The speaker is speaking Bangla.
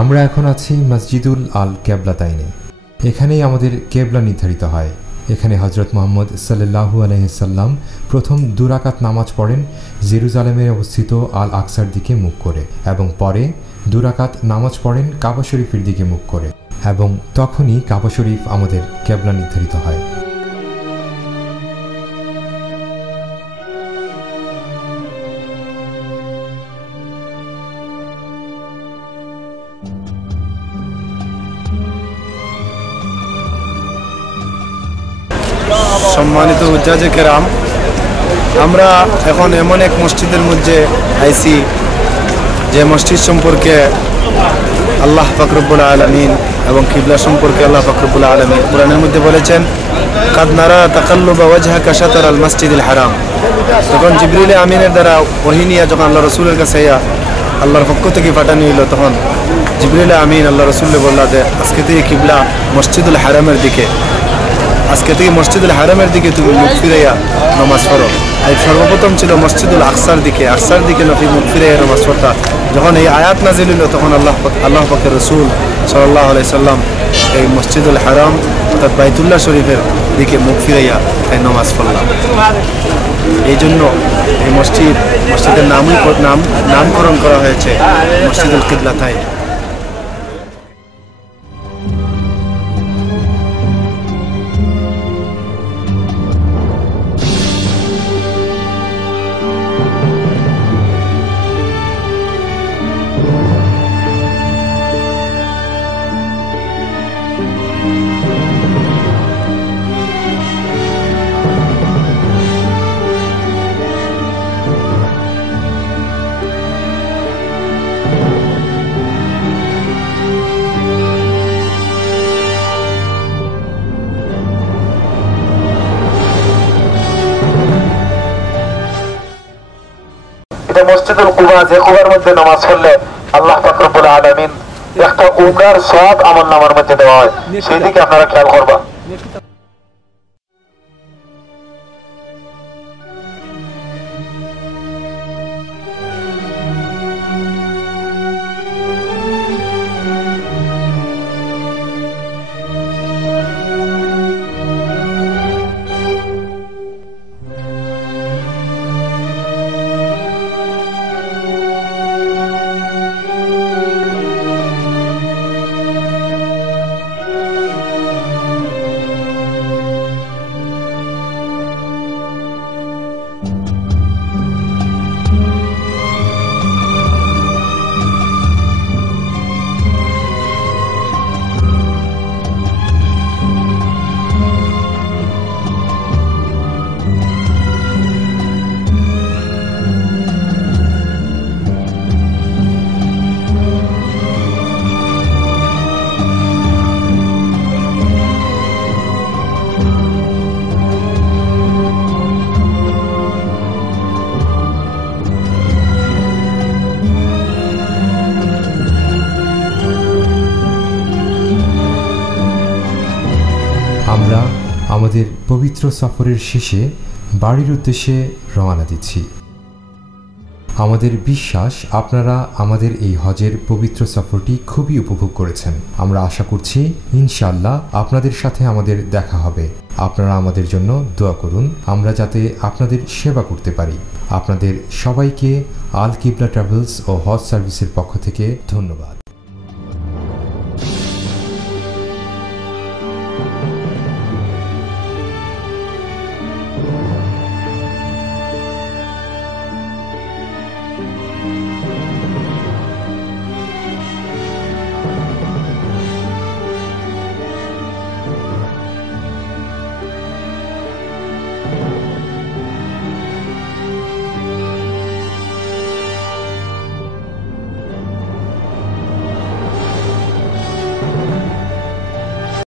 আমরা এখন আছি মসজিদুল আল কেবলাতাইনে। এখানেই আমাদের কেবলা নির্ধারিত হয়। এখানে হজরত মুহাম্মদ সাল্লাল্লাহু আলাইহি সাল্লাম প্রথম 2 রাকাত নামাজ পড়েন জেরুজালেমে অবস্থিত আল আকসার দিকে মুখ করে, এবং পরে 2 রাকাত নামাজ পড়েন কাবা শরীফের দিকে মুখ করে, এবং তখনই কাবা শরীফ আমাদের কেবলা নির্ধারিত হয়। সম্মানিত হুজ্জাজে কেরাম, আমরা এখন এমন এক মসজিদের মধ্যে আইছি যে মসজিদ সম্পর্কে আল্লাহ পাক রব্বুল আলামিন এবং কিবলা সম্পর্কে আল্লাহ পাক রব্বুল আলামিন কোরআনের মধ্যে বলেছেন, কাদ নারা তাকাল্লুবা ওয়াজহাকা শাতরাল মাসজিদিল হারাম। তখন জিবরিল আমিনের দ্বারা ওহী নিয়ে যখন আল্লাহ রাসূলের কাছে আল্লাহর পক্ষ থেকে পাঠানো হইল, তখন জিবরিল আমিন আল্লাহ রাসূলকে বলল যে আজকে থেকে কিবলা মসজিদুল হারামের দিকে, আজকে থেকে মসজিদুল হারামের দিকে তুমি মুখ ফিরাইয়া নামাজ পড়ো। আর সর্বপ্রথম ছিল মসজিদুল আকসার দিকে নফি মুখ ফিরাইয়া নামাজ পড়তা। যখন এই আয়াত নাজিল হইল, তখন আল্লাহ পাকের রাসূল সাল্লাল্লাহু আলাইহি সাল্লাম এই মসজিদুল হারাম অর্থাৎ বাইতুল্লাহ শরীফের দিকে মুখ ফিরাইয়া এই নামাজ পড়লাম। এই জন্য এই মসজিদের নামকরণ করা হয়েছে মসজিদুল কিবলাতাইন। এটা মসজিদুল কুবা, যে কুবার মধ্যে নামাজ পড়লে আল্লাহ পাক রব্বুল আলামিন একটা উমরার সওয়াব আমলনামার মধ্যে দেওয়া হয়, সেই দিকে আপনারা খেয়াল করবা। আমরা আমাদের পবিত্র সফরের শেষে বাড়ির উদ্দেশ্যে রওনা দিচ্ছি। আমাদের বিশ্বাস আপনারা আমাদের এই হজের পবিত্র সফরটি খুবই উপভোগ করেছেন। আমরা আশা করছি ইনশাআল্লাহ আপনাদের সাথে আমাদের দেখা হবে। আপনারা আমাদের জন্য দোয়া করুন, আমরা যাতে আপনাদের সেবা করতে পারি। আপনাদের সবাইকে আল কিবলা ট্রাভেলস ও হজ সার্ভিসের পক্ষ থেকে ধন্যবাদ।